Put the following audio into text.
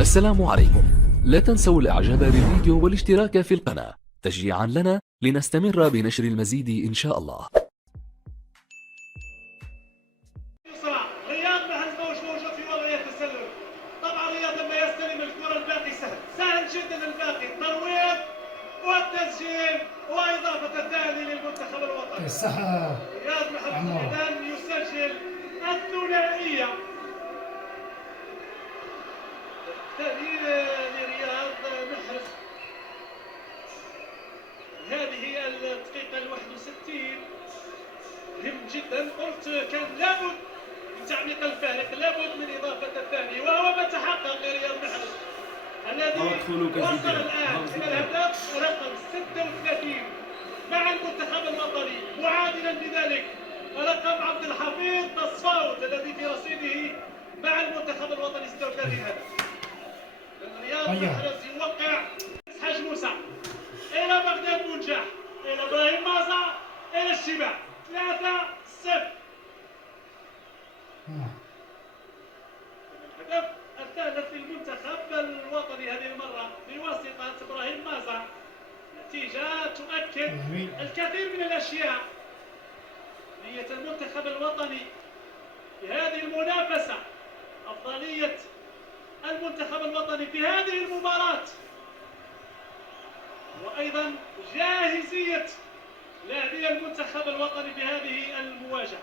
السلام عليكم. لا تنسوا الاعجاب بالفيديو والاشتراك في القناة تشجيعا لنا لنستمر بنشر المزيد ان شاء الله. رياض محرز موجود في وضعية التسلل. طبعا رياض لما يستلم الكرة الباقي سهل جدا الباقي الترويض والتسجيل واضافة الثاني للمنتخب الوطني. صح رياض محرز اذا يسجل الثنائية. تغيير لرياض محرز. هذه الدقيقة 61 مهم جدا. قلت كان لابد من تعميق الفارق، لابد من إضافة الثاني، وهو ما تحقق لرياض محرز الذي وصل الآن إلى الهدف رقم 36 مع المنتخب الوطني، معادلا بذلك رقم عبد الحفيظ تصفاوت الذي في رصيده مع المنتخب الوطني 36 هدف. رياض محرز يوقع حاج موسى إلى بغداد منجح إلى إبراهيم مازا إلى الشباب 3-0. الهدف الثالث للمنتخب الوطني هذه المرة بواسطة إبراهيم مازا. نتيجة تؤكد الكثير من الأشياء. نية المنتخب الوطني في هذه المنافسة، أفضلية المنتخب الوطني في هذه المباراة، وأيضا جاهزية لاعبي المنتخب الوطني في هذه المواجهة.